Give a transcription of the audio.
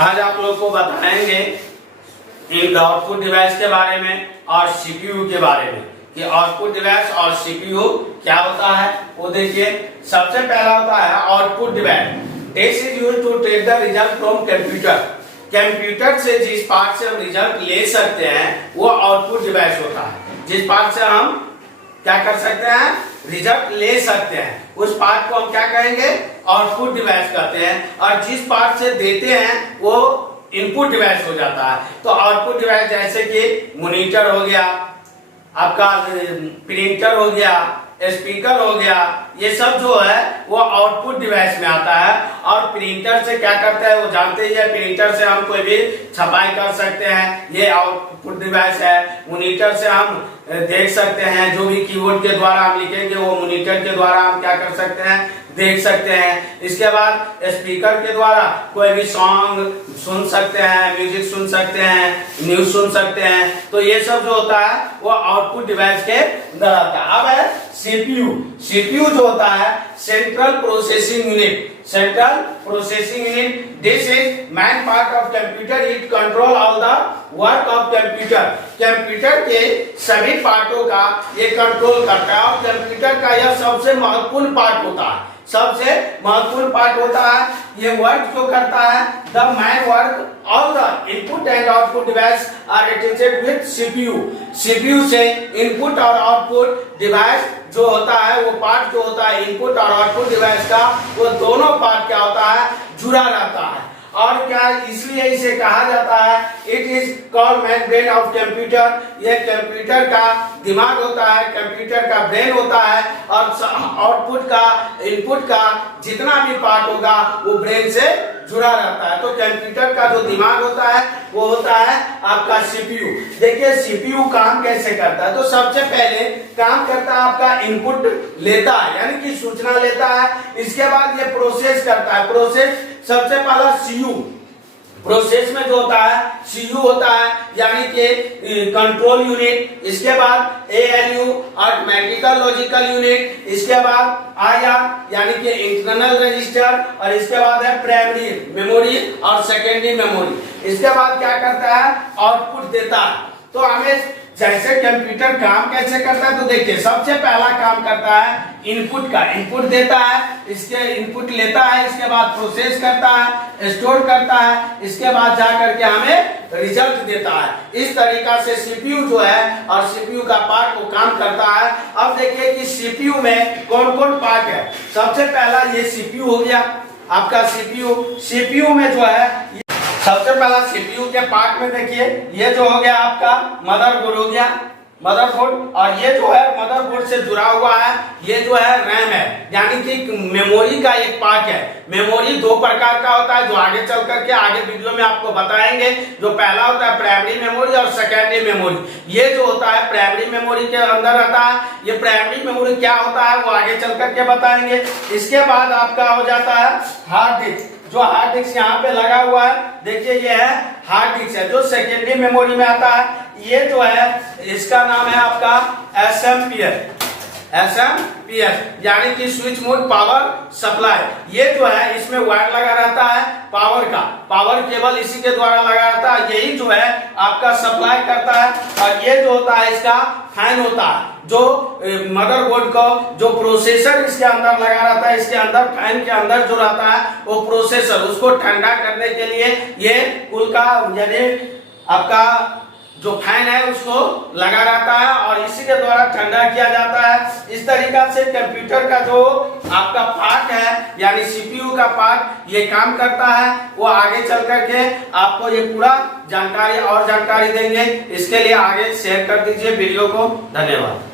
आज आप लोग को बताएंगे इन आउटपुट डिवाइस के बारे में और सीपीयू के बारे में कि आउटपुट डिवाइस और सीपीयू क्या होता है। वो देखिए, सबसे पहला होता है output device. This is used to take the result from computer. Computer से जिस पार्ट से हम रिजल्ट ले सकते हैं वो आउटपुट डिवाइस होता है। जिस पार्ट से हम क्या कर सकते हैं, रिजल्ट ले सकते हैं, उस पार्ट को हम क्या कहेंगे, आउटपुट डिवाइस कहते हैं। और जिस पार्ट से देते हैं वो इनपुट डिवाइस हो जाता है। तो आउटपुट डिवाइस जैसे कि मॉनिटर हो गया, आपका प्रिंटर हो गया, स्पीकर हो गया, ये सब जो है वो आउटपुट डिवाइस में आता है। और प्रिंटर से क्या करता है वो जानते ही है, प्रिंटर से हम कोई भी छपाई कर सकते हैं, ये आउटपुट डिवाइस है। मॉनिटर से हम देख सकते हैं, जो भी कीबोर्ड के द्वारा हम लिखेंगे वो मॉनिटर के द्वारा हम क्या कर सकते हैं, देख सकते हैं। इसके बाद स्पीकर के द्वारा कोई भी सॉन्ग सुन सकते हैं, म्यूजिक सुन सकते हैं, न्यूज सुन सकते हैं। तो ये सब जो होता है वो आउटपुट डिवाइस के अंदर आता है। अब है सीपीयू। सीपीयू जो होता है central processing unit. Central processing unit, this is main part of computer. It control all the work of computer. Computer के सभी पार्टों का ये कंट्रोल करता है और कंप्यूटर का यह सबसे महत्वपूर्ण पार्ट होता है। सबसे महत्वपूर्ण पार्ट होता है, ये वर्क जो करता है, the man work all the input and output device are attached with CPU. CPU से इनपुट और आउटपुट डिवाइस जो होता है, वो पार्ट जो होता है इनपुट और आउटपुट डिवाइस का, वो दोनों पार्ट क्या होता है, जुड़ा रहता है। और क्या इसलिए इसे कहा जाता है, it is called man brain of computer. यह कंप्यूटर का दिमाग होता है, कंप्यूटर का ब्रेन होता है। और आउटपुट का, इनपुट का जितना भी पार्ट होगा वो ब्रेन से जुड़ा रहता है। तो कंप्यूटर का जो दिमाग होता है वो होता है आपका सीपीयू। देखिए सीपीयू काम कैसे करता है। तो सबसे पहले काम करता है आपका इनपुट लेता है, यानी कि सूचना लेता है। इसके बाद ये प्रोसेस करता है। प्रोसेस सबसे पहला सीयू, प्रोसेस में जो होता है सीयू होता है, यानी कि कंट्रोल यूनिट। इसके बाद एएलयू, अरिथमेटिकल लॉजिकल यूनिट। इसके बाद आईआर यानी कि इंटरनल रजिस्टर। और इसके बाद है प्राइमरी मेमोरी और सेकेंडरी मेमोरी। इसके बाद क्या करता है, आउटपुट देता है। तो हमें जैसे कंप्यूटर काम कैसे करता है, तो देखिए सबसे पहला काम करता है इनपुट का। इनपुट देता है, इसके इनपुट लेता है, इसके बाद प्रोसेस करता है, स्टोर करता है, इसके बाद जा करके हमें रिजल्ट देता है। इस तरीका से सीपीयू जो है और सीपीयू का पार्ट वो काम करता है। अब देखिए कि सीपीयू में कौन कौन पार्ट है। सबसे पहला ये सीपीयू हो गया आपका। सीपीयू में जो है सबसे पहला सीपीयू के पार्ट में देखिए, ये जो हो गया आपका मदरबोर्ड हो गया, मदरबोर्ड। और ये जो है मदरबोर्ड से जुड़ा हुआ है, ये जो है रैम है, यानी कि मेमोरी का एक पार्ट है। मेमोरी दो प्रकार का होता है, जो आगे चल करके आगे वीडियो में आपको बताएंगे। जो पहला होता है प्राइमरी मेमोरी और सेकेंडरी मेमोरी। ये जो होता है प्राइमरी मेमोरी के अंदर रहता है। ये प्राइमरी मेमोरी क्या होता है वो आगे चल करके बताएंगे। इसके बाद आपका हो जाता है हार्ड डिस्क। जो हार्ड डिस्क यहाँ पे लगा हुआ है, देखिए ये है हार्ड डिस्क है, जो सेकेंडरी मेमोरी में आता है। ये जो है इसका नाम है आपका एसएमपीएस, यानी कि स्विच मोड पावर सप्लाई। ये जो है इसमें वायर लगा रहता है पावर का, पावर केबल इसी के द्वारा लगा रहता है। यही जो है आपका सप्लाई करता है। और ये जो होता है इसका फैन होता है, जो मदरबोर्ड को जो प्रोसेसर इसके अंदर लगा रहता है, इसके अंदर फैन के अंदर जो रहता है वो प्रोसेसर, उसको ठंडा करने के लिए ये कूल का यानी आपका जो फैन है उसको लगा रहता है और इसी के द्वारा ठंडा किया जाता है। इस तरीका से कंप्यूटर का जो आपका पार्ट है यानी सीपीयू का पार्ट ये काम करता है। वो आगे चल करके आपको ये पूरा जानकारी देंगे। इसके लिए आगे शेयर कर दीजिए वीडियो को। धन्यवाद।